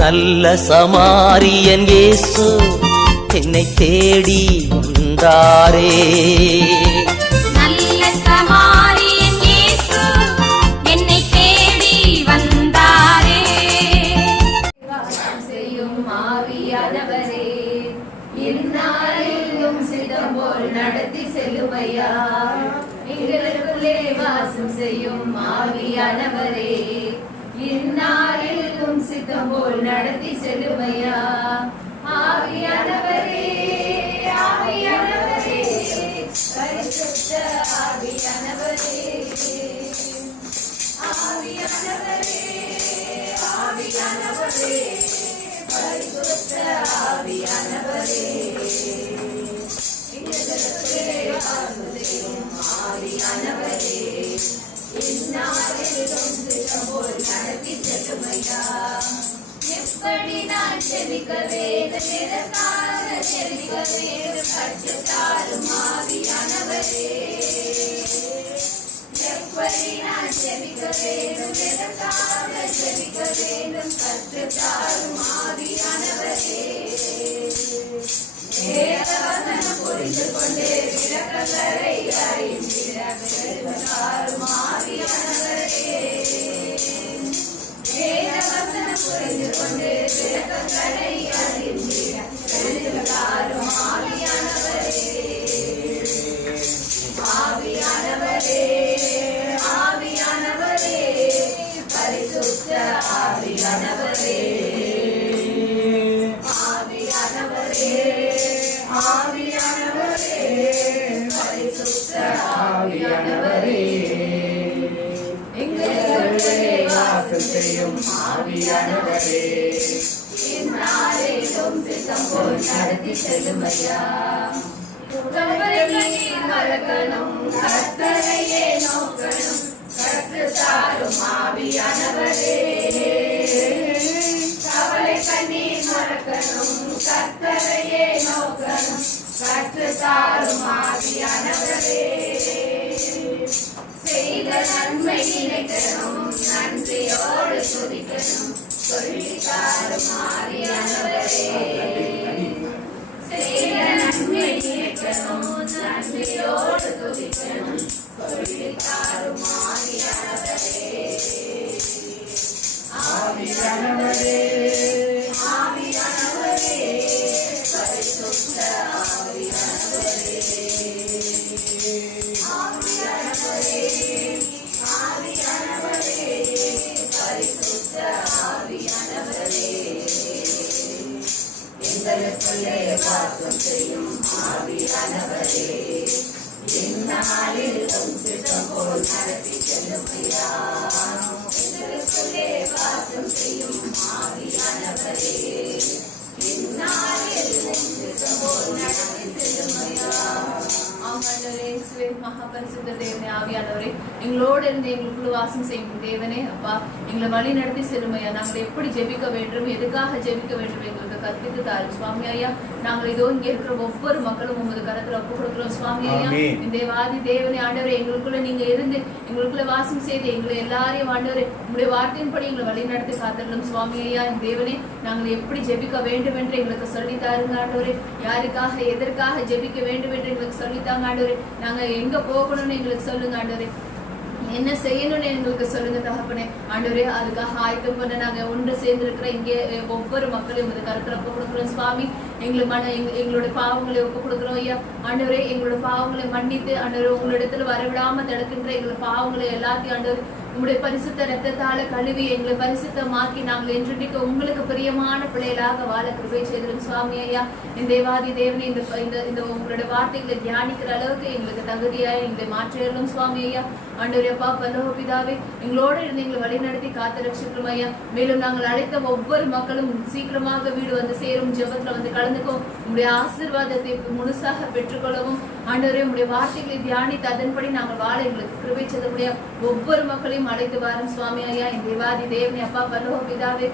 நல்ல சமாரியன் இயேசு என்னை தேடி வந்தாரே. நல்ல சமாரியன் இயேசு என்னை தேடி வந்தாரே. வாசம் செய்யும் ஆவியானவரே, இந்நாளிலும் சித்தம் போல் நடத்தி செல்லுமையா. எங்களுக்குள்ளே வாசம் செய்யும் ஆவியானவரே, இந்நாளிலும் சித்தம் போல் நடத்தி செல்லுமையா. ஆவியானவரே, ஆவியானவரே, பரிசுத்த ஆவியானவரே, ஆவியானவரே, ஆவியானவரே, பரிசுத்த ஆவியானவரே, எங்களுக்குள்ளே வாசம் செய்யும் ஆவியானவரே, இந்நாளிலும் சித்தம் போல் நடத்தி செல்லுமையா. எப்படி நான் செபிக்க வேண்டும், எதற்காக செபிக்க வேண்டும், கற்றுத்தாரும் ஆவியானவரே. எப்படி நான் செபிக்க வேண்டும், எதற்காக செபிக்க வேண்டும், கற்றுத்தாரும் ஆவியானவரே. வேதவசனம் புரிந்து கொண்டு விளக்கங்களை அறிந்திட பெருந்தாரும் ஆவியானவரே. வேதவசனம் புரிந்து கொண்டு விளக்கங்களை அறிந்திட பெருந்தாரும் ஆவியானவரே. ஆவியானவரே, ஆவியானவரே, பரிசுத்த ஆவியானவரே, ஆவியானவரே, ஆவியானவரே, பரிசுத்த ஆவியானவரே, எங்களுக்குள்ளே வாசம் செய்யும் ஆவியானவரே, இந்நாளிலும் சித்தம் போல் நடத்தி செல்லுமையா. மறக்கணும், கர்த்தரையே நோக்கணும், கற்றுத்தாரும் ஆவியானவரே. கவலை கண்ணீர் மறக்கணும், கர்த்தரையே நோக்கணும், கற்றுத்தாரும் ஆவியானவரே. செய்த நன்மை நினைக்கணும், நன்றியோடு துதிக்கணும், சொல்லித்தாரும் ஆவியானவரே. செய்த நன்மை நினைக்கணும், நன்றியோடு துதிக்கணும், சொல்லித்தாரும் ஆவியானவரே. ஆவியானவரே, ஆவியானவரே, பரிசுத்த ஆவியானவரே, ஆவியானவரே, ஆவியானவரே, பரிசுத்த ஆவியானவரே, எங்களுக்குள்ளே வாசம் செய்யும் ஆவியானவரே, இந்நாளிலும் சித்தம் போல் நடத்தி செல்லுமையா. எங்களுக்குள்ளே வாசம் செய்யும் ஆவியானவரே, இந்நாளிலும் சித்தம் போல் நடத்தி செல்லுமையா. ஆமாண்டவரே, இயேசுவே, மகாபரிசுத்த தேவனே, ஆவியானவரே, எங்களோடு இருந்து எங்களுக்குள்ள வாசம் செய்யும் தேவனே, அப்பா எங்களை வழி நடத்தி செல்லுமையா. நாங்கள் எப்படி ஜெபிக்க வேண்டும், எதுக்காக ஜெபிக்க வேண்டும் எங்களுக்கு கற்பித்து தாரும் சுவாமி ஐயா. நாங்கள் இதோ இங்க இருக்கிற ஒவ்வொரு மக்களும் உமது கரத்துல ஒப்பு கொடுக்கிறோம் சுவாமி ஐயா. இந்த வாதி தேவனே ஆண்டவரே, எங்களுக்குள்ள நீங்க இருந்து எங்களுக்குள்ள வாசம் செய்து எங்களை எல்லாரையும் ஆண்டவரே உங்களுடைய வார்த்தையின்படி எங்களை வழி நடத்தி காத்திரலும் சுவாமி ஐயா. தேவனே, நாங்கள் எப்படி ஜெபிக்க வேண்டும் என்று எங்களுக்கு சொல்லி தாருங்க ஆண்டவரே. யாருக்காக எதற்காக ஜெபிக்க வேண்டும் என்று எங்களுக்கு சொல்லித்தாங்க ஆண்டவரே. நாங்க எங்க போகணும்னு எங்களுக்கு சொல்லுங்க ஆண்டவரே. என்ன செய்யணும்னு எங்களுக்கு சொல்லுங்க தகப்பனே. ஆண்டவரே, அதுக்காக ஆயத்தம் பண்ண நாங்க ஒன்று சேர்ந்து இருக்கிற இங்கே ஒவ்வொரு மக்களையும் உங்க கருத்துல ஒப்பு கொடுக்குறோம் சுவாமி. எங்களோட பாவங்களை ஒப்பு கொடுக்குறோம் ஐயா. ஆண்டவரே, எங்களோட பாவங்களை மன்னித்து ஆண்டவரே உங்களிடத்துல வரவிடாம தடுக்கின்ற எங்களோட பாவங்களை எல்லாத்தையும் ஆண்டவரே உங்களுடைய பரிசுத்த ரத்தத்தால கழுவி எங்களை பரிசுத்தமாக்கி நாங்கள் என்றைக்கு உங்களுக்கு பிரியமான பிள்ளைகளாக வாழ கிருபை செய்திடும் சுவாமி ஐயா. இந்த தேவாதி தேவனை இந்த உங்களுடைய வார்த்தைகளை தியானிக்கிற அளவுக்கு எங்களுக்கு தகுதியாய் எங்களை மாற்றிடலும் சுவாமி ஐயா. ஆண்டவரே அப்பா, பரலோக பிதாவே, எங்களோடு இருந்து எங்களை வழி நடத்தி காத்து ரட்சிக்கிறோம் ஐயா. மேலும் நாங்கள் அழைத்த ஒவ்வொரு மக்களும் சீக்கிரமாக வீடு வந்து சேரும், ஜெபத்துல வந்து கலந்துக்கும், உங்களுடைய ஆசீர்வாதத்தை முழுசாக பெற்றுக்கொள்ளவும் ஆண்டவரே உங்களுடைய வார்த்தைகளை தியானித்து அதன்படி நாங்கள் வாழ எங்களுக்கு கிருபை செய்தபடியா ஒவ்வொரு மக்களையும் அழைத்து வாரும் சுவாமி ஐயா. என் தேவாதி தேவனே அப்பா, பரலோக பிதாவே,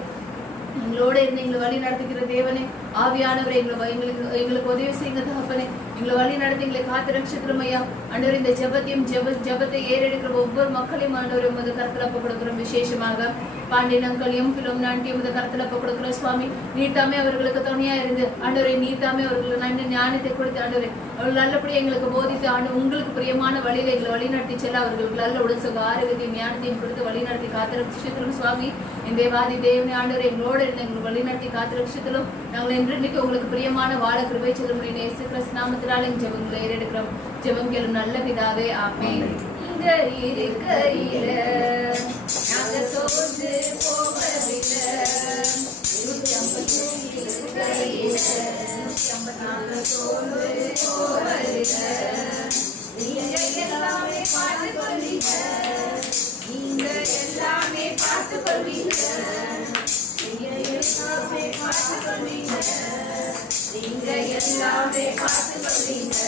எங்களோட இருந்து எங்களை வழி நடத்துகிற தேவனே, ஆவியானவரை எங்களுக்கு உதவி செய்யுங்க தகப்பனே. எங்களை வழி நடத்தி எங்களை காத்து ரட்சிக்கிறோம் ஐயா. ஆண்டவர், இந்த ஜெபத்தை ஏறெடுக்கிற ஒவ்வொரு மக்களையும் ஆண்டவர் உமது கருத்துல ஒப்பு கொடுக்கிறோம். விசேஷமாக பாண்டியன் அங்களையும் பிலோமினாண்டியும் இந்த கருத்துல இப்ப கொடுக்குற சுவாமி, நீர் தாமே அவர்களுக்கு துணையா இருந்து ஆண்டவரே, நீர் தாமே அவர்களுக்கு நல்ல ஞானத்தை கொடுத்து ஆண்டவரே, அவர்கள் நல்லபடியா எங்களுக்கு போதித்து உங்களுக்கு பிரியமான வழியில எங்களை வழிநடத்தி செல்ல அவர்களுக்கு நல்ல உடல் சுக ஆரோக்கியத்தையும் ஞானத்தையும் கொடுத்து வழிநடத்தி காத்திரட்சத்திலும் சுவாமி, இந்த தேவாதி தேவனே ஆண்டவரே, எங்களோட இருந்து எங்களுக்கு வழிநடத்தி காத்திரட்சத்திலும் நாங்கள் இன்றைக்கு உங்களுக்கு பிரியமான வாழ கிருபை செல்ல முடியும். இயேசு கிறிஸ்து நாமத்தினால எங்கள் ஜெபங்களை ஏறெடுக்கிறோம். ஜெபம் கேளும் நல்ல பிதாவே, ஆமென். இங்க இருக்கையில நாங்க சோர்ந்து போவதில்லை, நீங்க எல்லாமே பார்த்து கொள்வீங்க, நீங்க எல்லாமே பார்த்து கொள்வீங்க, நீங்க எல்லாமே பார்த்து கொள்வீங்க, நீங்க எல்லாமே பார்த்து கொள்வீங்க.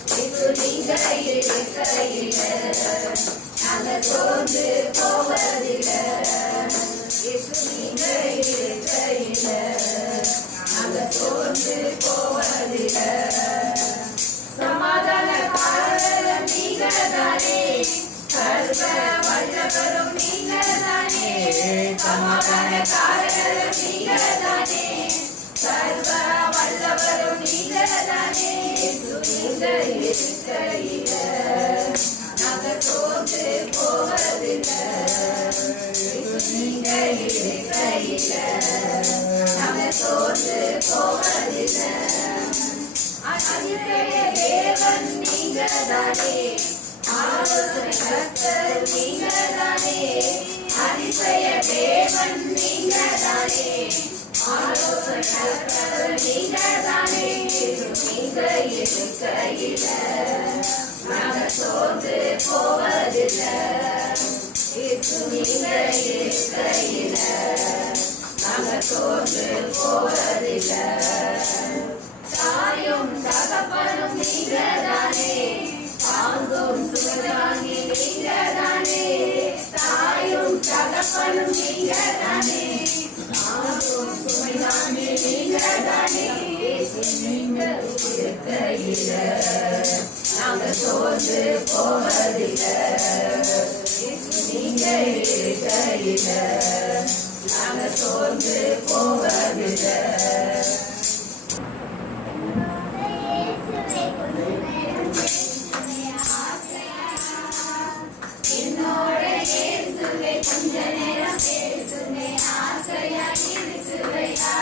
நீங்க இருக்கையில நாங்க சோர்ந்து போவதில்லை, நீங்க இருக்கையில நாங்க சோர்ந்து போவதில்லை. சமாதானக்காரர் நீங்க தானே, சர்வ வல்லவரும் நீங்க தானே, சமாதானக்காரர் நீங்க தானே, சர்வ வல்லவரும் நீங்க தானே. நீங்க இருக்கையில நாங்க சோர்ந்து போவதில்லை, நீங்க இருக்கையில நாங்க சோர்ந்து போவதில்லை. அதிசய தேவன் நீங்க தானே, ஆலோசனை கர்த்தர் நீங்க தானே, அதிசய தேவன் நீங்க தானே, ஆலோசனை கர்த்தர் நீங்க தானே. நீங்க இருக்கையில நாங்க சோர்ந்து போவதில்லை, நீங்க இருக்கையில நாங்க சோர்ந்து போவதில்லை. தாயும் தகப்பனும் நீங்க தானே, தாங்கும் சுமதாங்கி நீங்க தானே, தாயும் தகப்பனும் நீங்க தானே, தாங்கும் சுமதாங்கி நீங்க தானே. நீங்க இருக்கையில நாங்க சோர்ந்து போவதில்லை, நீங்க இருக்கையில நாங்க சோர்ந்து போவதில்லை. என்னோட இயேசுவே கொஞ்ச நேரம் பேசுவே, ஆசையா இருக்குதையா,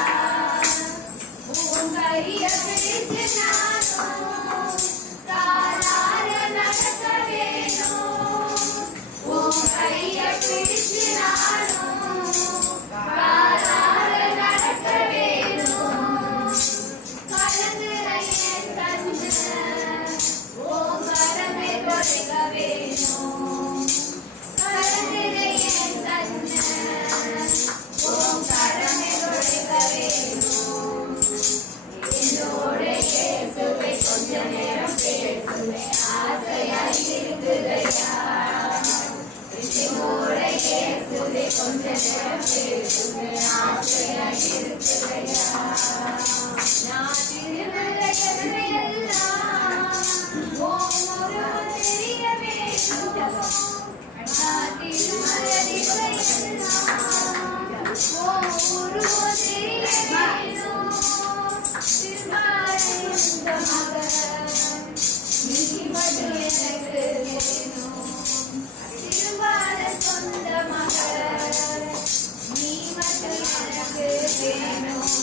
உன் கைய பிடிச்சு நானும் காலார நடக்க வேணும், உன் கைய பிடிச்சு நானும் காலார நடக்க வேணும். கலங்குற என் கண்ணு உன் கரமே தொலைக்க வேணும், கலங்குற என் கண்ணு உன் கரமே தொலைக்க வேணும். என்னோட இயேசுவை கொஞ்ச நேரம் பேசுவே, ஆசையா இருக்குதையா, என்னோட இயேசுவை கொஞ்ச நேரம் பேசுவே, ஆசையா இருக்குதையா. நான் திருமலையெல்லாம் உன் முகம் தெரிய வேணும், நான் திருமலையெல்லாம் உன் உருவம் தெரிய வேணும். திருமலையுந்த மகன் நீ மட்டும் எனக்கு வேணும், திருமல சொந்த மகன் நீ மட்டும் எனக்கு வேணும்.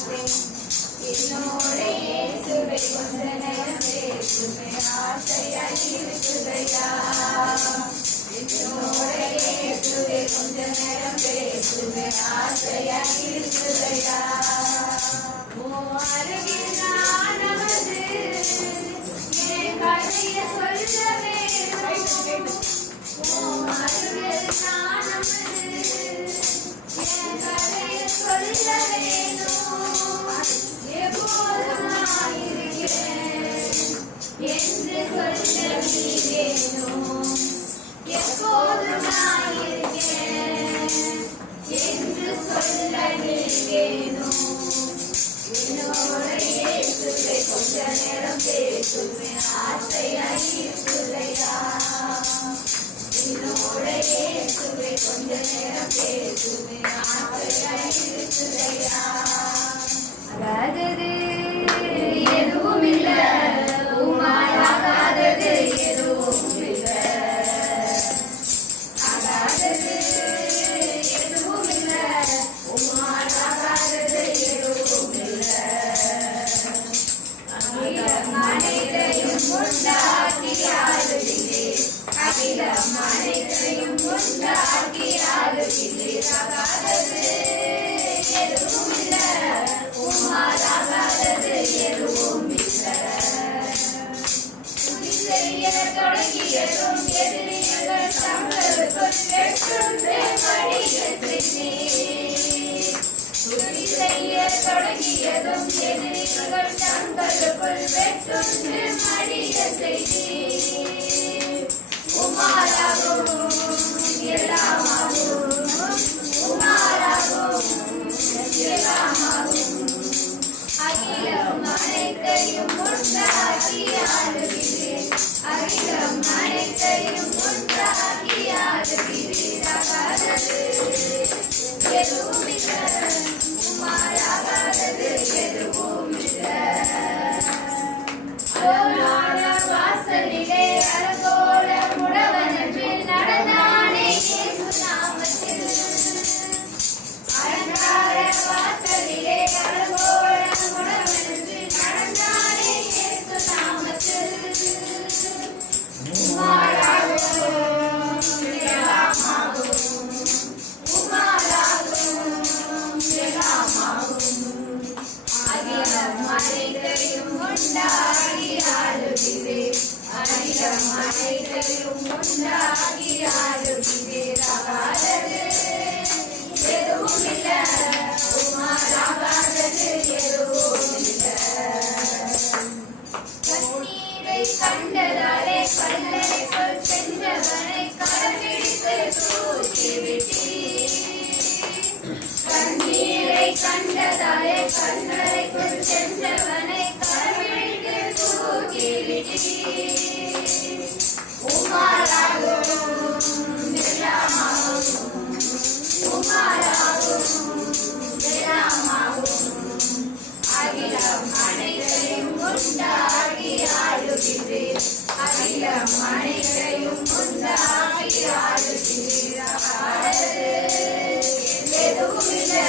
என்னோட இயேசுவை கொஞ்ச நேரம் பேசுவே, ஆசையா இருக்குதையா, என்னோட இயேசுவை கொஞ்ச நேரம் பேசுவே, ஆசையா இருக்குதையா. உன் அருகில் நான் அமர்ந்து என் கதைய சொல்ல வேணும், உன் அருகில் நான் அமர்ந்து என் கதைய சொல்ல வேணும். எப்போதும் நான் இருக்கிறேன் என்று சொல்ல நீ வேணும், எப்போதும் நான் இருக்கேன் என்று சொல்ல நீ வேணும். என்னோட இயேசுவை கொஞ்ச நேரம் பேசுவே, ஆசையா இருக்குதையா, என்னோட இயேசுவை கொஞ்ச நேரம் பேசுவே, எதிரிகள் தங்களுக்குள் வெட்டுண்டு மடிய செய்தி உமாராகும் எல்லாமாகும் உமாராகும் எல்லாமாகும் அகிலம் அனைத்தையும் உண்டாக்கி ஆளுகிறேன் அகிலம் அனைத்தையும் உண்டாக்கி ஆளுகிறேன் ஆகாதது எதுவும் இல்லை உமாராகாதது எதுவும் இல்லை அலங்கார வாசலிலே அலங்கோல முடவனற்றில் நடந்தானே இயேசு நாமத்தில் அலங்கார வாசலிலே அலங்கோல முடவனற்றில் நடந்தானே இயேசு நாமத்தில் உமாராகும் எல்லாமாகும் உமாராகும் எல்லாமாகும் அகிலம் அனைத்தையும் உண்டாகி ஆளுகிறேன் அகிலம் அனைத்தையும் உண்டாகி ஆளுகிறேன் ஆகாதது எதுவும் இல்லை உமாராகாதது எதுவும் இல்லை கண்ணீரை கண்டதாலே கல்லறைக்குள் சென்றவனை கரப்பிடித்து தூக்கிவிட்டீர் கண்ணீரை கண்டதாலே கல்லறைக்குள் சென்றவனை கரப்பிடித்து தூக்கிவிட்டீர் உமாராகும் எல்லாமாகும் உமாராகும் எல்லாமாகும் அகிலம் அனைத்தையும் உண்டாகி ஆளுகிறேன் அகிலம் அனைத்தையும் உண்டாகி ஆளுகிறேன் எதுவும் இல்லை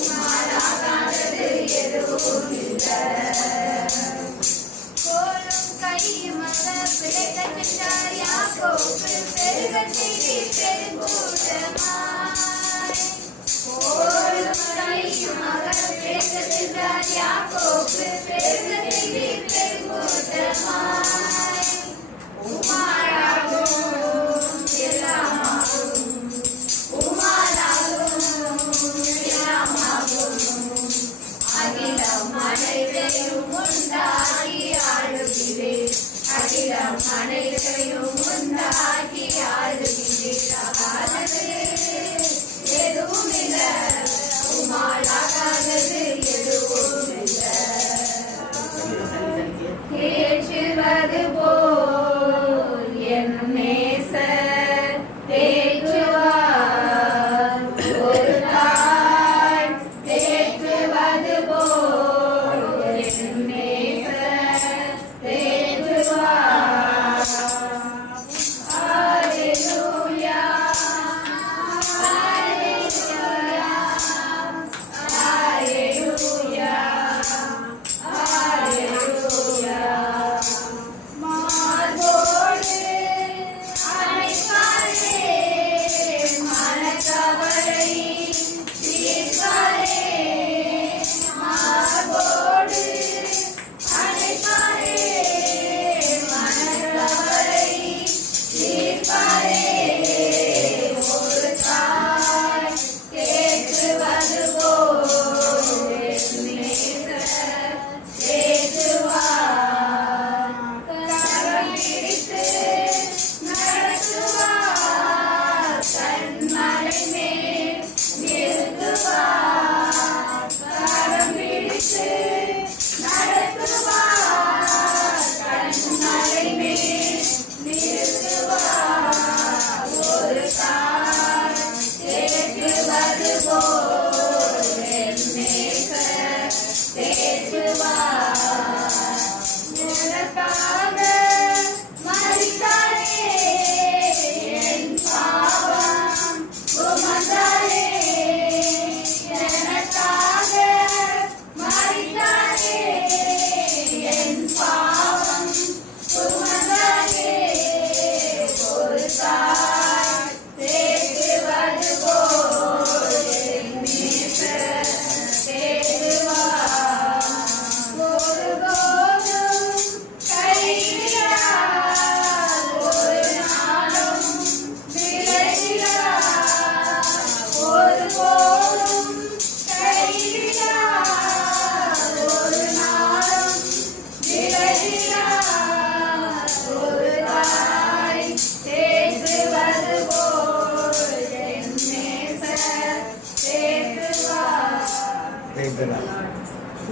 உமாராகாதது எதுவும் இல்லை கோலும் கையுமாக பிழைக்கச் சென்றார் யாக்கோபு பெருகச் செய்தி பெருங்கூட்டமாய்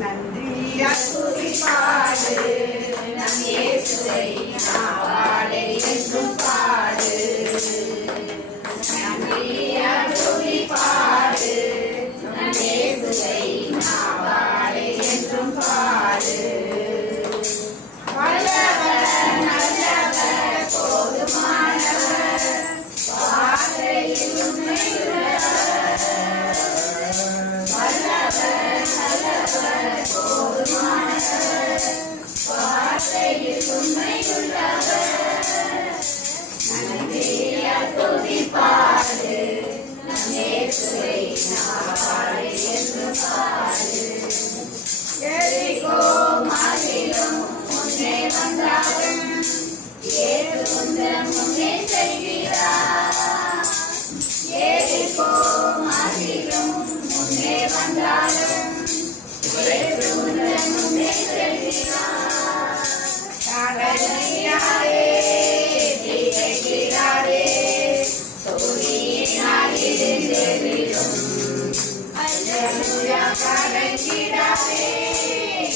நன்றியா துதிப்பாடு நம் இயேசுவை நாவாலே என்றும் பாடு. நன்றியா துதிப்பாடு நம் இயேசுவை நாவாலே என்றும் பாடு. வல்லவர் நல்லவர் போதுமானவர் வார்த்தையில் உண்மையுள்ளவர். வல்லவர் நல்லவர் போதுமானவர் வார்த்தையில் உண்மையுள்ளவர். நன்றியா துதிப்பாடு நம் இயேசுவை நாவாலே என்றும் பாடு. எரிகோ மதிலும் முன்னே வந்தாலும் ஏறு உந்தன் முன்னே செல்கிறார். எரிகோ மதிலும் முன்னே வந்தாலும் ஏறு உந்தன் முன்னே செல்கிறார். தடவினாரே திகைக்கிறாரே தோழியினால் இருந்து விடும். அல்லேலூயா கரைந்திடாதே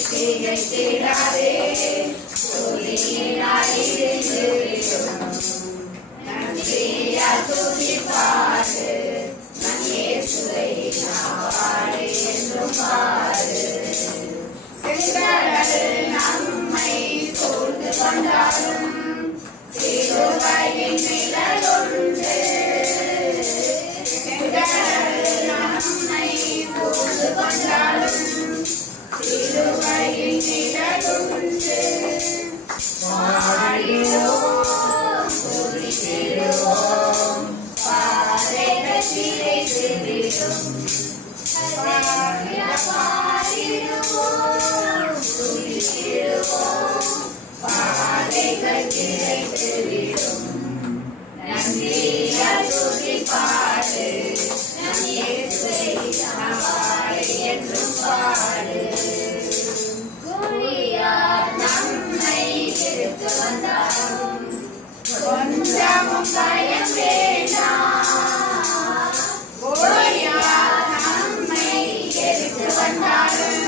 திகைத்திடாதே தோழியினால் இருந்து விடும். நன்றியா துதிப்பாடு நம் இயேசுவை நாவாலே என்றும் பாடு. செங்கடல் நம்மை சூழ்ந்து கொண்டாலும் சிலுவையின் நிழல் உண்டு. செங்கடல் நம்மை சூழ்ந்து கொண்டாலும் சிலுவையின் நிழல் உண்டு. பாடிடுவோம் துதித்திடுவோம் பாதைகள் சிறைத்திடும். பாடிடுவோம் துதித்திடுவோம் பாதைகள் சிறைத்திடும். நன்றியா துதிப்பாடு நம் இயேசுவை நாவாலே என்றும் பாடு. கோலியாத் நம்மை எதிர்த்து வந்தாலும் கொஞ்சமும் பயம் வேண்டாம். கோலியாத் நம்மை எதிர்த்து வந்தாலும்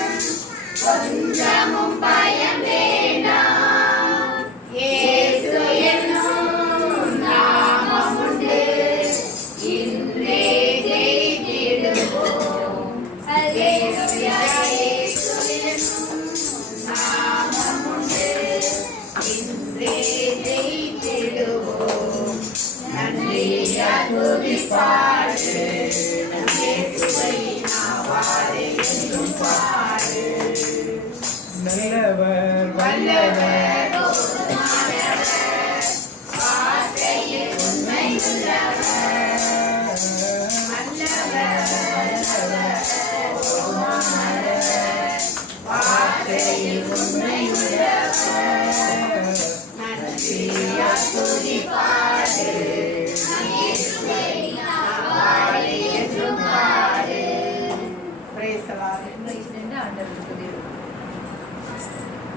கொஞ்சமும் பயம் வேண்டாம். இயேசு என்னும் நாமம் உண்டு இன்றே ஜெயித்திடுவோம். அல்லேலூயா இயேசு என்னும் நாமம் உண்டு இன்றே ஜெயித்திடுவோம். நன்றியா துதிப்பாடு நம் இயேசுவை நாவாலே என்றும் பாடு. நல்லவர் வல்லவர் போதுமானவர் வார்த்தையில் உண்மையுள்ளவர். நல்லவர் நல்லவர் போதுமானவர் வார்த்தையில் உண்மையுள்ளவர். நன்றியா துதிப்பாடு நம் இயேசுவை நாவாலே என்றும் பாடு. Praise the Lord.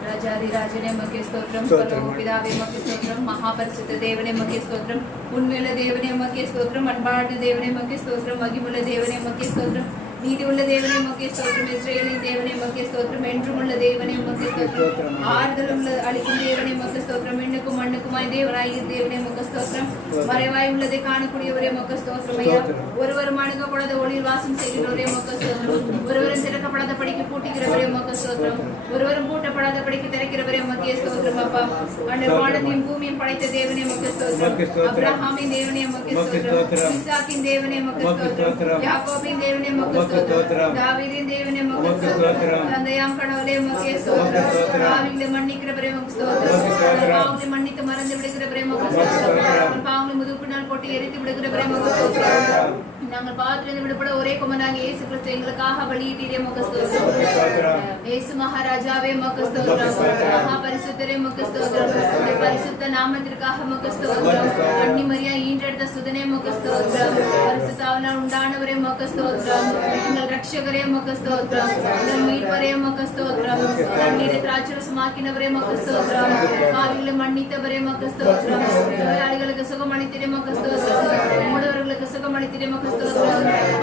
ராஜாதிராஜனே மகே ஸ்தோத்திரம். ஸ்தோத்திரம். பிதாவே மகே ஸ்தோத்திரம். மகாபரிசுத்த தேவனே மகே ஸ்தோத்திரம். உண்மையுள்ள தேவனே மகே ஸ்தோத்திரம். அன்பார்ந்த தேவனே மகே ஸ்தோத்திரம். மகிமுள்ள தேவனே மகே ஸ்தோத்திரம். நீதி உள்ள தேவனே மகே ஸ்தோத்திரம். இஸ்ரவேலின் தேவனே மகே ஸ்தோத்திரம். என்றும் உள்ள தேவனே மகே ஸ்தோத்திரம். ஆறுதல் உள்ள அளிக்கும் தேவனே மகே ஸ்தோத்திரம். விண்ணுக்கும் மண்ணுக்குமாய் தேவனாய் தேவனே மகே ஸ்தோத்திரம். மறைவாய் உள்ளதை காணக்கூடியவரே மகே ஸ்தோத்திரம். ஐயா ஒருவரும் அணுகப்படாத ஒளியில் வாசம் செய்கிறவரே மகே ஸ்தோத்திரம். ஒருவரும் திறக்கப்படாத படிக்கு பூட்டுகிறவரே மகே ஸ்தோத்திரம். ஒருவரும் பூட்டப்படாத படிக்கு திறக்கிறவரே மகே ஸ்தோத்திரம். அப்பா அண்டர் வானத்தையும் பூமியும் படைத்த தேவனே மகே ஸ்தோத்திரம். அப்ரஹாமின் தேவனே மகே ஸ்தோத்திரம். இசாக்கின் தேவனே மகே ஸ்தோத்திரம். யாக்கோபின் தேவனே மகே ஸ்தோத்திரம். தாவீதின் தேவனே மகே ஸ்தோத்திரம். தந்தையாம் கடவுளே மகே ஸ்தோத்திரம். பாவிகளை மன்னிக்கிறவரே மகே ஸ்தோத்திரம். பாவங்களை மன்னித்து மறந்து விடுகிறவரே மகே ஸ்தோத்திரம். பாவங்களை முதுப்பினால் போட்டு எரித்து விடுகிறவரே மகே ஸ்தோத்திரம். நாங்கள் பாவத்திலிருந்து விடுபட ஒரே குமாரனாக இயேசு கிறிஸ்து எங்களுக்காக பலியிட்டீரே மகே ஸ்தோத்திரம். இயேசு மகாராஜாவே மகே ஸ்தோத்திரம். மகா பரிசுத்தரே மகே ஸ்தோத்திரம். உம்முடைய பரிசுத்த நாமத்திற்காக மகே ஸ்தோத்திரம். கன்னி மரியா ஈன்றெடுத்த சுதனே மகே ஸ்தோத்திரம். பரிசுத்த ஆவியால் உண்டானவரே மகே ஸ்தோத்திரம். எங்கள் ரட்சகரே மகே ஸ்தோத்திரம். எங்கள் மீட்பரே மகே ஸ்தோத்திரம். தண்ணீரை திராட்சரசமாக்கினவரே மகே ஸ்தோத்திரம். பாவிகளை மன்னித்தவரே மகே ஸ்தோத்திரம். நோயாளிகளுக்கு சுகம் அளித்திரே மகே ஸ்தோத்திரம். மூடவர்களுக்கு சுகம் அளித்திரே மகே ஸ்தோத்திரம்.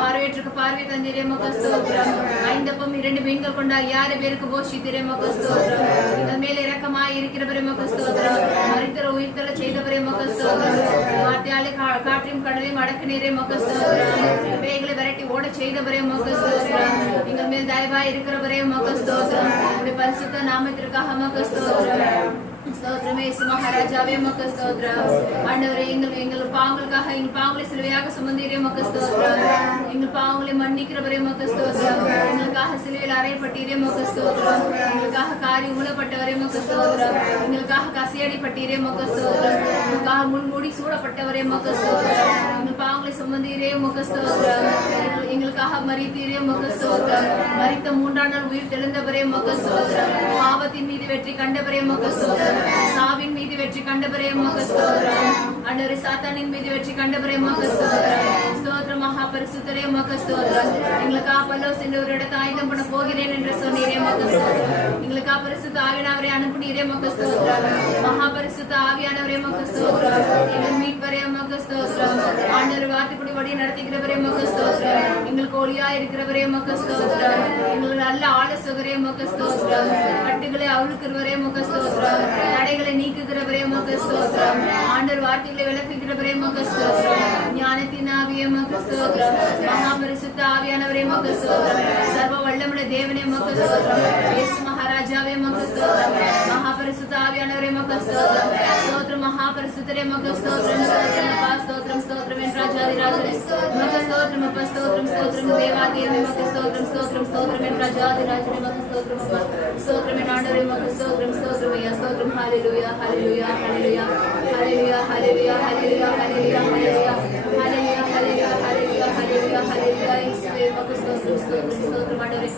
பார்வையற்றுக்கு பார்வை தந்தீரே மகே ஸ்தோத்திரம். ஐந்தப்பம் மீன்கள் கொண்ட 5000 பேருக்கு போஷித்தீரே உமக்கு ஸ்தோத்திரம். எங்கள் மேல் இரக்கமாய் இருக்கிறவரே உமக்கு ஸ்தோத்திரம். மரித்தோரை உயிர்த்தெழ செய்தவரே உமக்கு ஸ்தோத்திரம். வார்த்தையாலே காற்றையும் கடலையும் அடக்கினீரே உமக்கு ஸ்தோத்திரம். பேய்களை விரட்டி ஓட செய்தவரே உமக்கு ஸ்தோத்திரம். எங்கள் மேல் தயவாய் இருக்கிறவரே உமக்கு ஸ்தோத்திரம். உம்முடைய பரிசுத்த நாமத்திற்காக உமக்கு ஸ்தோத்திரம். ஸ்தோத்திரம் இயேசு மகாராஜாவே உமக்கு ஸ்தோத்திரம். ஆண்டவரே எங்கள் பாவங்களுக்காக எங்கள் பாவங்களை சிலுவையாக சுமந்தீரே உமக்கு ஸ்தோத்திரம். எங்கள் பாவங்களை மன்னிக்கிறவரே உமக்கு ஸ்தோத்திரம். எங்களுக்காக சிலுவையில் அறையப்பட்டீரே உமக்கு ஸ்தோத்திரம். எங்களுக்காக காரி உழப்பட்டவரே உமக்கு ஸ்தோத்திரம். எங்களுக்காக கசியடிப்பட்டீரே உமக்கு ஸ்தோத்திரம். எங்களுக்காக முன்மூடி சூடப்பட்டவரே உமக்கு ஸ்தோத்திரம். எங்கள் பாவங்களை சுமந்தீரே உமக்கு ஸ்தோத்திரம். எங்களுக்காக மரித்தீரே உமக்கு ஸ்தோத்திரம். மரித்த 3ஆம் நாள் உயிர் தெழுந்தவரே உமக்கு ஸ்தோத்திரம். பாவத்தின் மீது வெற்றி கண்டவரே உமக்கு ஸ்தோத்திரம். சாவின் மீது வெற்றி கண்டவரே உமக்கு ஸ்தோத்திரம். ஆண்டவரே சாத்தானின் மீது வெற்றி கண்டவரே உமக்கு ஸ்தோத்திரம். ஸ்தோத்திரம் மகா பரிசுத்தரே உமக்கு ஸ்தோத்திரம். எங்களுக்காக பல்லவ சென்று ஒரு இடத்தை ஆயுதம் பண்ண போகிறேன் என்று சொன்னீரே உமக்கு ஸ்தோத்திரம். எங்களுக்காக பரிசுத்த ஆவியானவரை அனுப்புனீரே உமக்கு ஸ்தோத்திரம். மகா பரிசுத்த ஆவியானவரே உமக்கு ஸ்தோத்திரம். எங்கள் மீட்பரே உமக்கு ஸ்தோத்திரம். ஆண்டவர் வார்த்தைப்படி வழி நடத்துகிறவரே உமக்கு ஸ்தோத்திரம். எங்களுக்கு ஒளியா இருக்கிறவரே உமக்கு ஸ்தோத்திரம். எங்களுக்கு நல்ல ஆலோசகரே உமக்கு ஸ்தோத்திரம். கட்டுகளை அவிழ்க்கிறவரே உமக்கு ஸ்தோத்திரம். தடைகளை நீக்குகிறவரே உமக்கு ஸ்தோத்திரம். ஆண்டவர் வார்த்தைகளை விளக்குகிறவரே உமக்கு ஸ்தோத்திரம். ஞானத்தின் ஆவியே உமக்கு ஸ்தோத்திரம். மகா பரிசுத்த ஆவியானவரே உமக்கு ஸ்தோத்திரம். சர்வ வல்லமுள்ள தேவனே உமக்கு ஸ்தோத்திரம். இயேசு மகாராஜாவே உமக்கு ஸ்தோத்திரம். மகா பரிசுத்த ஆவியானவரே உமக்கு ஸ்தோத்திரம். ஸ்தோத்திரம் மகா பரிசுத்தரே உமக்கு ஸ்தோத்திரம். ஸ்தோத்திரம் அப்பா ஸ்தோத்திரம். ஸ்தோத்திரம் என் ராஜாதிராஜனே உமக்கு ஸ்தோத்திரம் அப்பா. ஸ்தோத்திரம் ஸ்தோத்திரம் தேவாதியமே உமக்கு ஸ்தோத்திரம். ஸ்தோத்திரம் ஸ்தோத்திரம் என் ராஜாதிராஜனே உமக்கு ஸ்தோத்திரம் அப்பா. ஸ்தோத்திரம் என் ஆண்டவரே உமக்கு ஸ்தோத்திரம். ஸ்தோத்திரம் ஐயா ஸ்தோத்திரம். ஹல்லேலூயா ஹல்லேலூயா ஹல்லேலூயா ஹல்லேலூயா ஹல்லேலூயா ஹல்லேலூயா ஹல்லேலூயா ஹல்லேலூயா ஹல்லேலூயா ஹல்லேலூயா ஹல்லேலூயா ஹல்லேலூயா ஹல்லேலூயா இயேசுவே உமக்கு ஸ்தோத்திரம். ஸ்தோத்திரம் ஸ்தோத்திரம் ஆண்டவரே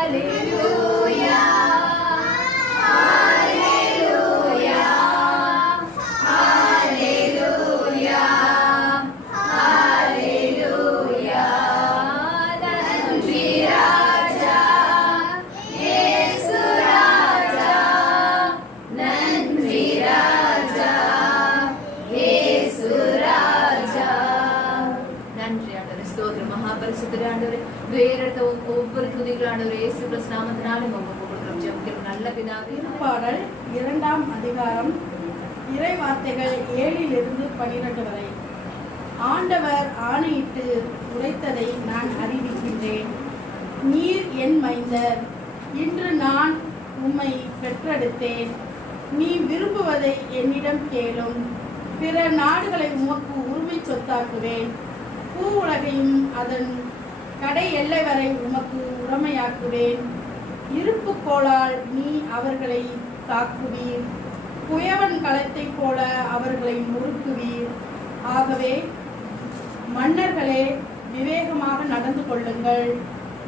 ஹல்லேலூயா ஹல்லேலூயா ஹல்லேலூயா ஹல்லேலூயா நன்றி ராஜா இயேசு ராஜா. நன்றி ராஜா இயேசு ராஜா. நன்றி ஆண்டவரே. ஸ்தோத்திரம் மகா பரிசுத்தரே ஆண்டவரே. வேறெடுத்த ஒவ்வொரு துதிகள் ஆண்டவரே இயேசு கிறிஸ்து நாமத்தினாலே உங்களுக்கு கொடுக்கிறோம். ஜெபிக்கிறோம் நல்ல பிதாவே. பாடல் 2ஆம் அதிகாரம் இறை வார்த்தைகள் 7 - 12 வரை. ஆண்டவர் ஆணையிட்டு உரைத்ததை நான் அறிவிக்கின்றேன். நீர் என் மைந்தர், இன்று நான் உம்மை பெற்றெடுத்தேன். நீ விரும்புவதை என்னிடம் கேளும். பிற நாடுகளை உமக்கு உரிமை சொத்தாக்குவேன். பூ உலகையும் அதன் கடை எல்லை வரை உமக்கு உடமையாக்குவேன். இருப்பு கோளால் நீ அவர்களை தாக்குவீர். குயவன் களத்தைப் போல அவர்களை முறுக்குவீர். ஆகவே மன்னர்களே விவேகமாக நடந்து கொள்ளுங்கள்.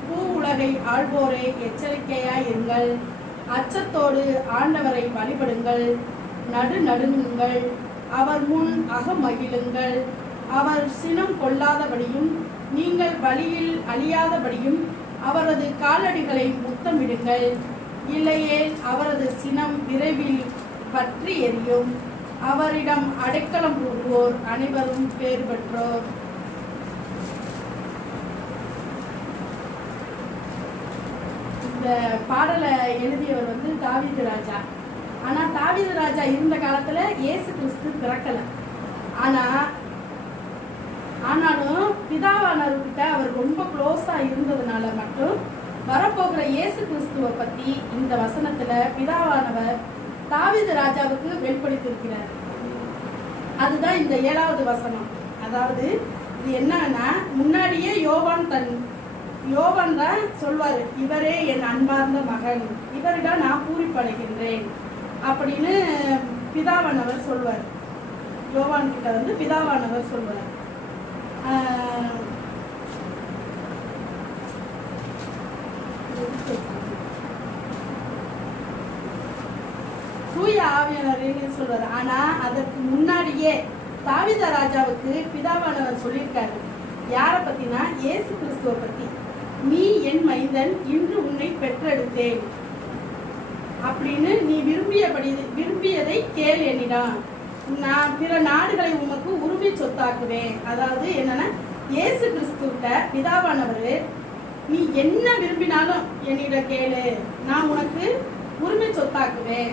பூ உலகை ஆள்வோரே எச்சரிக்கையாயிருங்கள். அச்சத்தோடு ஆண்டவரை வழிபடுங்கள். நடுநடுங்குங்கள். அவர் முன் அகமகிழுங்கள். அவர் சினம் கொள்ளாதபடியும் நீங்கள் வழியில் அழியாதபடியும் அவரது காலடிகளை முத்தமிடுங்கள். இல்லையே அவரது சினம் விரைவில் பற்றி எரியும். அவரிடம் அடைக்கலம் புகுவோர் அனைவரும் பேர் பெற்றோர். இந்த பாடலை எழுதியவர் வந்து தாவீது ராஜா. ஆனா தாவீது ராஜா இருந்த காலத்துல இயேசு கிறிஸ்து பிறக்கல. ஆனாலும் பிதாவானவர்கிட்ட அவர் ரொம்ப க்ளோஸா இருந்ததுனால மட்டும் வரப்போகிற இயேசு கிறிஸ்துவை பத்தி இந்த வசனத்துல பிதாவானவர் தாவீது ராஜாவுக்கு வெளிப்படுத்தியிருக்கிறார். அதுதான் இந்த 7வது வசனம். அதாவது இது என்னன்னா, முன்னாடியே யோவான் தான் சொல்வாரு, இவரே என் அன்பார்ந்த மகன், இவரிடம் நான் பூரிப்படைகின்றேன் அப்படின்னு பிதாவானவர் சொல்வார். யோவான் கிட்ட வந்து பிதாவானவர் சொல்வார். தூய ஆவியானவர் சொல்றாரு. ஆனா அதற்கு முன்னாடியே தாவீது ராஜாவுக்கு பிதாவானவர் சொல்லியிருக்காரு. யார பத்தினா இயேசு கிறிஸ்துவ பத்தி. நீ என் மைந்தன், இன்று உன்னை பெற்றெடுத்தேன் அப்படின்னு நீ விரும்பியதை கேள் என்னிடம். நான் பிற நாடுகளை உமக்கு உரிமை சொத்தாக்குவேன். அதாவது என்னன்னா, இயேசு கிறிஸ்துவிட்ட பிதாவானவர் நீ என்ன விரும்பினாலும் என்னிடம் கேளு, நான் உனக்கு உரிமை சொத்தாக்குவேன்.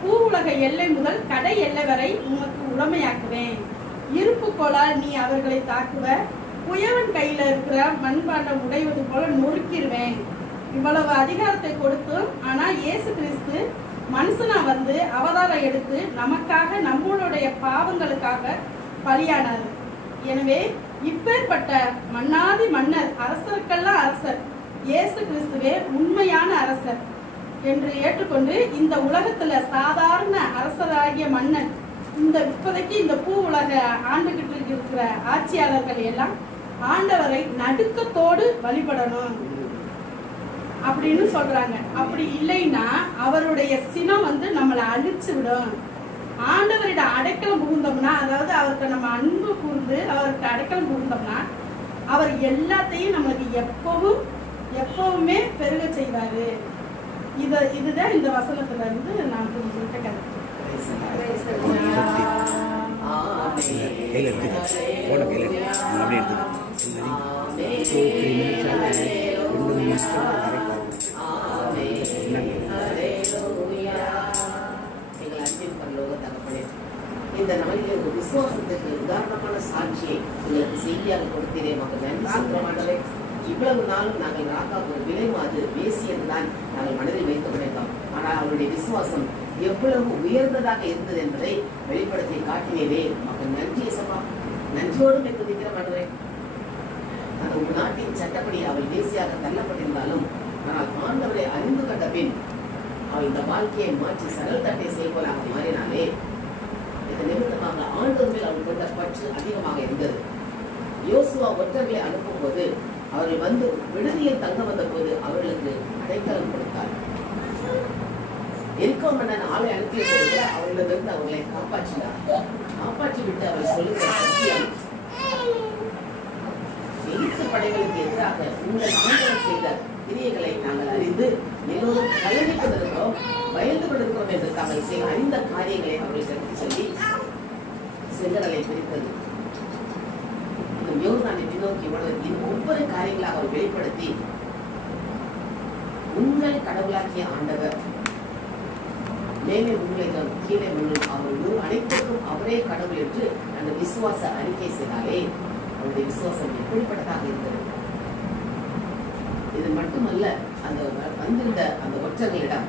பூ உலக எல்லை முதல் கடை எல்லை வரை உனக்கு உடமையாக்குவேன். இருப்பு கோலால் நீ அவர்களை தாக்குவ, குயவன் கையில இருக்கிற மண்பாண்டம் உடைவது போல நொறுக்கிடுவேன். இவ்வளவு அதிகாரத்தை கொடுத்தும் ஆனா இயேசு கிறிஸ்து மனுஷனா வந்து அவதாரம் எடுத்து நமக்காக நம்மளுடைய பாவங்களுக்காக பலியானார். எனவே இப்பேற்பட்ட மன்னாதி மன்னர், அரசருக்கெல்லாம் அரசர் இயேசு கிறிஸ்துவே உண்மையான அரசர் என்று ஏற்றுக்கொண்டு இந்த உலகத்துல சாதாரண அரசராகிய மன்னன், இந்த இப்போதைக்கு இந்த பூ உலக ஆண்டுகிட்டு இருக்கிற ஆட்சியாளர்கள் எல்லாம் ஆண்டவரை நடுக்கத்தோடு வழிபடணும் அப்படின்னு சொல்றாங்க. அப்படி இல்லைன்னா அவருடைய சினம் வந்து நம்மளை அழிச்சு விடும். ஆண்டவரிடம் அடைக்கலம் புகுந்தோம்னா, அதாவது அவருக்கு நம்ம அன்பு கூர்ந்து அவருக்கு அடைக்கலம் புகுந்தோம்னா, அவர் எல்லாத்தையும் நம்மளுக்கு எப்பவுமே பெருக செய்வாரு. இதுதான் இந்த வசனத்துல இருந்து நான் புரிஞ்சுக்கிட்ட கருத்து. இந்த நாளிலே ஒரு விசுவாசத்துக்கு உதாரணமான சாட்சியை உங்களுக்கு செய்தியாக கொடுத்தீரே, மக்கள் நன்றி சொல்றமாட்டவே. இவ்வளவு நாளும் நாங்கள் ராக்காவுக்கு ஒரு விலை மாது பேசியதுதான் நாங்கள் மனதில் வைத்து கிடைத்தோம். ஆனால் அவருடைய விசுவாசம் எவ்வளவு உயர்ந்ததாக இருந்தது என்பதை வெளிப்படுத்தி காட்டினேனே, மக்கள் நன்றி சபா. நன்றியோடு துதிக்கிற மாட்டவே. அந்த ஒரு நாட்டின் சட்டப்படி அவள் தேசியாக தள்ளப்பட்டிருந்தாலும், ஆனால் ஆண்டவரை அறிந்து கண்ட பின் அவள் இந்த வாழ்க்கையை மாற்றி சகல் தட்டை செய்வதாக மாறினாலே, இதன் நிமித்தமாக ஆண்டவர் மேல் அவள் கொண்ட பற்று அதிகமாக இருந்தது. யோசுவா ஒற்றர்களை அனுப்பும் போது அவர்கள் வந்து விடுதியில் தங்க வந்த போது அவர்களுக்கு அடைக்கலம் கொடுத்தார். எரிகோ மன்னன் ஆளை அனுப்பிய அவர்களிடமிருந்து அவர்களை காப்பாற்றினார். காப்பாற்றி விட்டு அவர் சொல்லுகிற சத்தியம், எகிப்து படைகளுக்கு எதிராக உங்கள் ஆண்டவர் செய்த கிரியைகளை நாங்கள் அறிந்து எல்லோரும் கலங்கி கொண்டிருக்கிறோம், பயந்து கொண்டிருக்கிறோம் என்று தாங்கள் செய்ய அறிந்த காரியங்களை அவர்களுக்கு எடுத்து சொல்லி செங்கடலை பிரித்தது. யோர்தானை பின்னோக்கி ஒவ்வொரு காரியங்களாக அவர் வெளிப்படுத்தி, உங்கள் கடவுளாகிய ஆண்டவர் மேலே உங்களிடம் கீழே மண்ணும் அவர் அனைத்திற்கும் அவரே கடவுள் என்று அந்த விசுவாச அறிக்கை செய்தாலே அவருடைய விசுவாசம் எப்படிப்பட்டதாக இருந்தது. இது மட்டுமல்ல, அந்த வந்திருந்த அந்த ஒற்றர்களிடம்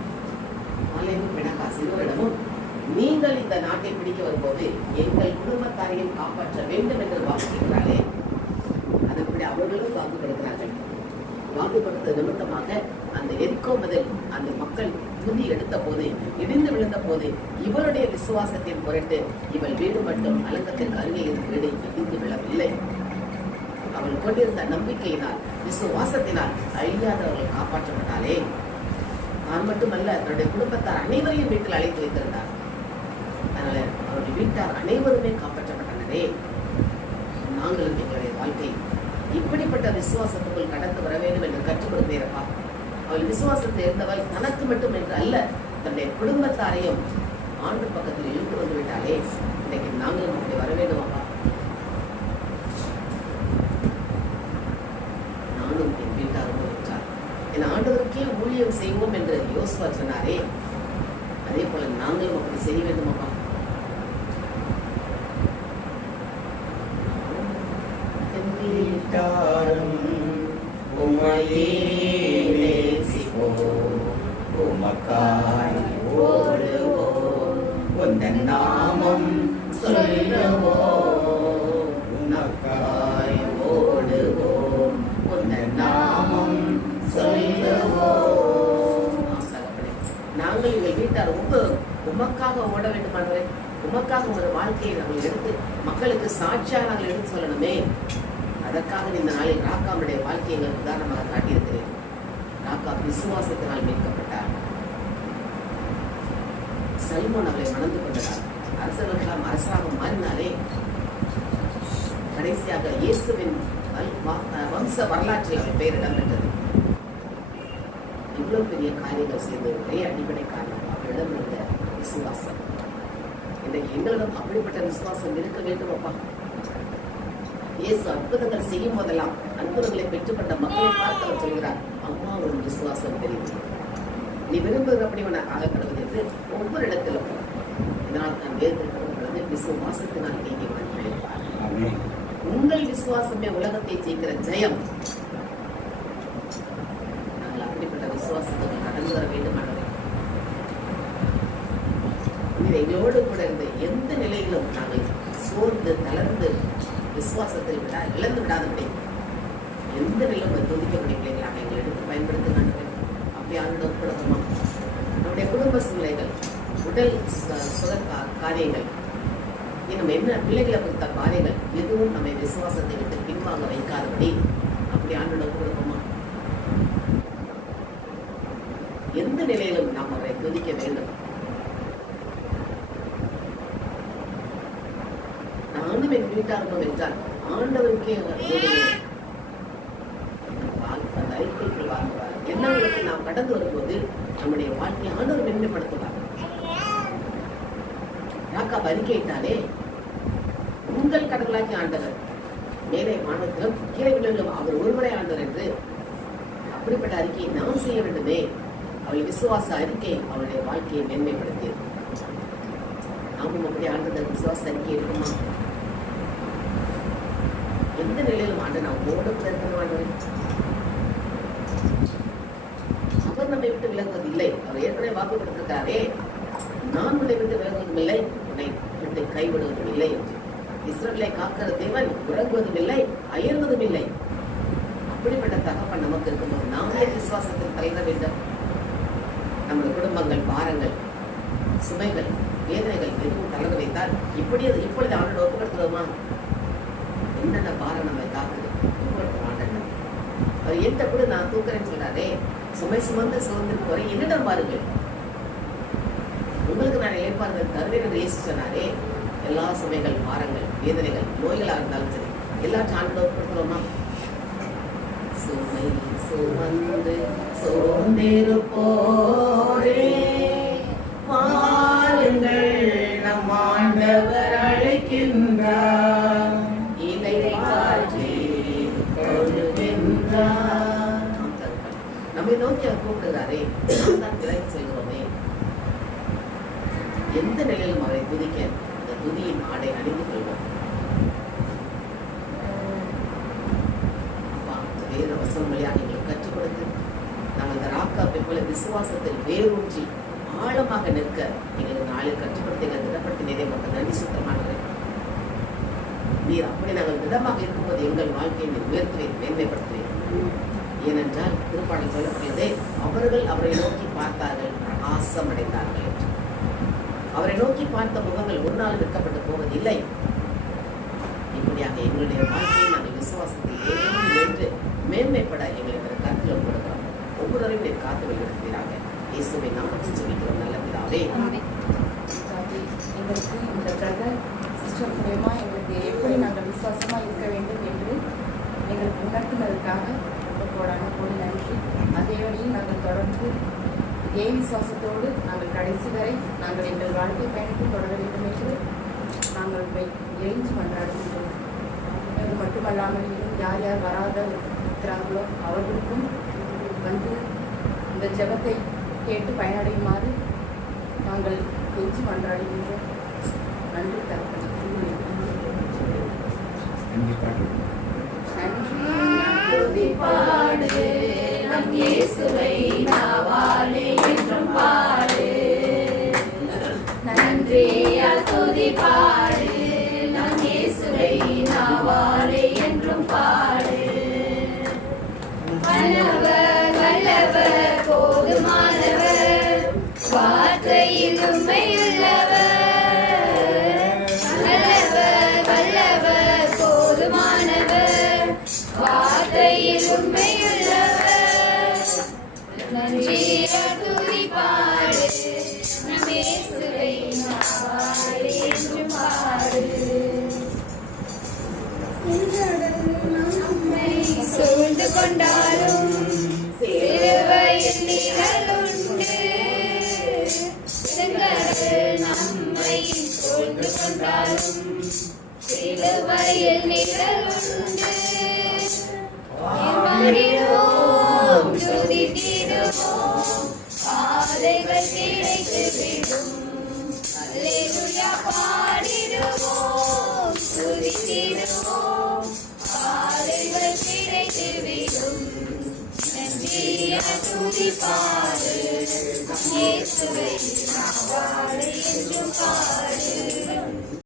மாலேமும் பிணக்காசு இருவரிடமும், நீங்கள் இந்த நாட்டை பிடிக்க வரும்போது எங்கள் குடும்பத்தாரையும் காப்பாற்ற வேண்டும் என்று வாக்குகிறாரே, அதன்படி அவர்களும் வாக்கு கொடுக்கிறார்கள். வாக்கு கொடுத்த நிமித்தமாக அந்த எரிகோ முதல் அந்த மக்கள் துதி எடுத்த போது, இடிந்து விழுந்த போது, இவருடைய விசுவாசத்தின் பொருட்டு இவள் வீடு மட்டும் அலங்கத்திற்கு அருகே இருந்த வீடு இடிந்து விழவில்லை. அவள் கொண்டிருந்த நம்பிக்கையினால், விசுவாசத்தினால் அழியாதவர்கள் காப்பாற்றப்பட்டாலே, நான் மட்டுமல்ல தன்னுடைய குடும்பத்தார் அனைவரையும் வீட்டில் அழைத்து வைத்திருந்தார். அதனால அவருடைய வீட்டார் அனைவருமே காப்பாற்றப்பட்டனரே. நாங்களும் எங்களுடைய வாழ்க்கை இப்படிப்பட்ட விசுவாசத்துக்குள் கடந்து வர வேண்டும் என்று கற்றுக் கொடுத்தேரப்பா. அவள் விசுவாசத்தை இருந்தவள் தனக்கு மட்டும் என்று அல்ல, தன்னுடைய குடும்பத்தாரையும் ஆண்டு பக்கத்தில் இழுத்து வந்து விட்டாலே, இன்னைக்கு நாங்களும் அப்படி வர வேண்டும் அப்பா. நானும் என் வீட்டாரும் என்றார். என் ஆண்டவருக்கே ஊழியம் செய்வோம் என்று யோசுவா சொன்னாரே, அதே போல நாங்களும் அப்படி செய்ய வேண்டும் அப்பா. உமையே நேசிப்போம், உமக்காய் ஓடுவோம், உந்தன் நாமம் சொல்லுவோம், உனக்காய் ஓடுவோம், உந்தன் நாமம் சொல்லுவோம். நாங்கள் எங்கள் வீட்டார் உமக்காக ஓட வேண்டுமானவரே, உமக்காக ஒரு வாழ்க்கையை நாங்கள் எடுத்து மக்களுக்கு சாட்சியாக நாங்கள் எடுத்து சொல்லணுமே. அதற்காக இந்த நாளில் ராக்காவுடைய வாழ்க்கையை எங்களுக்கு உதாரணமாக காட்டியிருக்கிறேன். ராக்கா விசுவாசத்தினால் மீட்கப்பட்டார். சல்மோன் அவளை மணந்து கொண்டார். அரசர்களெல்லாம் அரசராக மாறினாலே கடைசியாக இயேசுவின் வம்ச வரலாற்றில் அவள் பெயர் இடம்பெற்றது. இவ்வளவு பெரிய காரியங்கள் செய்து ஒரே அடிப்படை காரணம் அவளிடம் இருந்த விசுவாசம். இன்றைக்கு எங்களிடம் அப்படிப்பட்ட விசுவாசம் இருக்க வேண்டும் அப்பா. இயேசு அற்புதங்கள் செய்யும் போதெல்லாம் அற்புதங்களை பெற்றுக்கொண்ட மக்களை பார்த்து அவர் விசுவாசம் தெரியும். நீ விரும்புகிறபடி உனக்கு ஆக கடவுள் என்று ஒவ்வொரு இடத்திலும் இதனால் நான் வேறு விசுவாசத்தினால் நீதிமான் பிழைப்பார். உங்கள் விசுவாசமே உலகத்தை ஜெயிக்கிற ஜெயம். நாங்கள் அப்படிப்பட்ட விசுவாசத்துக்கு கடந்து வர வேண்டுமானது. எங்களோடு கூட இருந்த எந்த நிலையிலும் நாங்கள் சோர்ந்து தளர்ந்து விசுவாசத்தில் இழந்து விடாதபடி எந்த நிலையும் துதிக்கக்கூடிய பிள்ளைகளாக எங்களை எடுத்து பயன்படுத்துகின்றன. அப்படி ஆண்டு குடும்பமா நம்முடைய குடும்ப சூழ்நிலைகள், உடல் சுக காரியங்கள், நம்ம என்ன பிள்ளைகளை பொறுத்த காரியங்கள் எதுவும் நம்மை விசுவாசத்தை விட்டு பின்வாங்க வைக்காதபடி அப்படி ஆண்டு குடும்பமா எந்த நிலையிலும் நாம் அவரை துதிக்க வேண்டும். நானும் என் வீட்டார்கள் என்றால் ஆண்டவருக்கே ஐக்கியத்தில் வாழ்வார். எல்லாங்களுக்கு நாம் கடந்து வரும்போது நம்முடைய வாழ்க்கையை ஆண்டவர் மென்மைப்படுத்துவார். யாக்கோபு அறிக்கையிட்டாலே உங்கள் கடவுளாக்கி ஆண்டவர் மேலே வானத்திலும் கீழே விழுந்தும் அவர் ஒருவரே ஆண்டவர் என்று அப்படிப்பட்ட அறிக்கையை நாம் செய்ய வேண்டுமே. அவள் விசுவாச அறிக்கை அவளுடைய வாழ்க்கையை மேன்மைப்படுத்தியது. நாமும் அப்படி ஆண்டவர் விசுவாச அறிக்கை இருக்குமா? எந்த நிலையிலும் ஆண்டு நாம் ஓடுவதற்கு அவர் நம்மை விட்டு விலகுவதில்லை. அவர் ஏற்கனவே வாக்கு கொடுத்திருக்காரே, நான் உன்னை விட்டு விலகுவதும் இல்லை, உன்னை விட்டு கைவிடுவதும் இல்லை என்று. இஸ்ரவேலை காக்கிற தேவன் உறங்குவதும் இல்லை, அயர்வதும் இல்லை. அப்படிப்பட்ட தகப்பன் நமக்கு இருக்கும்போது நாமே விசுவாசத்தில் தலையிட வேண்டும். நமது குடும்பங்கள், பாரங்கள், சுமைகள், வேதனைகள் எதுவும் தளர வைத்தால் இப்பொழுது ஆண்டோடு ஒப்புக்கொடுத்துவோமா? என்னென்ன பாரம் நம்மை தாக்குது அவர் எந்த கூட நான் தூக்குறேன்னு சொல்றாரே, சுமை சுமந்து சுதந்திரம் வரை என்னிடம் பாருங்கள், உங்களுக்கு நான் இழைப்பார்கள் தருவேன் இயேசு சொன்னாரே. எல்லா சுமைகள், பாரங்கள், வேதனைகள், நோய்களா இருந்தாலும் சரி எல்லாத்தையும் ஆண்டோடு ஒப்புக்கொடுத்துவோமா? சுமை சுமந்து சோர்ந்திருப்போரே வாருங்கள், நம் ஆண்டவர் அழைக்கின்றார், இலை காற்றி கொள்கின்றார். நம்மை நோக்கி அவர் கூப்பிடுகிறாரே, நாம் தான் விலகி செல்கிறோமே. எந்த நிலையிலும் அவரை துதிக்க இந்த துதியின் ஆடை அணிந்து கொள்வோம். அப்பா, வேத வசனம் வழியாக எங்களுக்கு கற்றுக் கொடுத்து நாங்கள் இந்த ராக்காப்பை போல விசுவாசத்தில் வேரூன்றி ஆழமாக நிற்க எங்களுக்கு நாளில் கற்றுக் கொடுத்து எங்கள் திடப்படுத்தினதே மக்கள் நன்றி சுத்தமானது. நீர் அப்படி நாங்கள் திடமாக இருக்கும்போது எங்கள் வாழ்க்கையை நீர் உயர்த்துவேன், மேன்மைப்படுத்துவேன். ஏனென்றால் திருப்பாடல் சொல்லக்கூடியதே, அவர்கள் அவரை நோக்கி பார்த்தார்கள், பிரகாசம் அடைந்தார்கள் என்று. அவரை நோக்கி பார்த்த முகங்கள் ஒரு நாள் விற்கப்பட்டு போவதில்லை. இப்படியாக எங்களுடைய வாழ்க்கையை நாங்கள் விசுவாசத்தில் ஏற்று மேன்மைப்பட எங்களுக்கு கருத்தில் கொடுக்கிறோம். ஒவ்வொருவரையும் நீர் காத்து வழிநடத்துகிறாங்க. இயேசுவை நாமத்தில் ஜெபிக்கிறோம் நல்ல பிதாவே. எங்களுக்கு இந்த பிரதர் சிஸ்டர் மூலமா எங்களுக்கு எப்படி நாங்கள் விசுவாசமாக இருக்க வேண்டும் என்று எங்களுக்கு உணர்த்தினதுக்காக ரொம்ப கோடி நன்றி. அதே வழியில் நாங்கள் தொடர்ந்து இதே விசுவாசத்தோடு நாங்கள் கடைசி வரை நாங்கள் எங்கள் வாழ்க்கை பயணத்தை தொடர வேண்டும் என்று நாங்கள் எழுந்து மன்றாடுகின்றோம். அது மட்டுமல்லாமல் இன்னும் யார் யார் வராத இருக்கிறார்களோ அவர்களுக்கும் வந்து இந்த ஜெபத்தை கேட்டு பயனடையுமாறு நாங்கள் கெஞ்சி மன்றாடுகின்றோம். நன்றி தரப்படும். பாடு நம் இயேசுவை நாவாலே என்றும் பாடு, நன்றியால் துதி பாடு நம் இயேசுவை நாவாலே என்றும் பாடு. வல்லவர் வல்லவர் போதுமானவர், வார்த்தையில் உண்மையுள்ளவர். வல்லவர் வல்லவர் போதுமானவர், வார்த்தையில் உண்மையுள்ளவர். நன்றியால் துதி பாடு நம் இயேசுவை நாவாலே என்றும் பாடு. நம்மை சூழ்ந்து கொண்டாலும் சிலுவையில் நிழலுண்டு. நம்மை சூழ்ந்து கொண்டாலும் சிலுவையில் நிழலுண்டு. துதித்திடுவோம் உயர்த்தி பாடு இயேசுவை நாவாடு என்றும் பாடு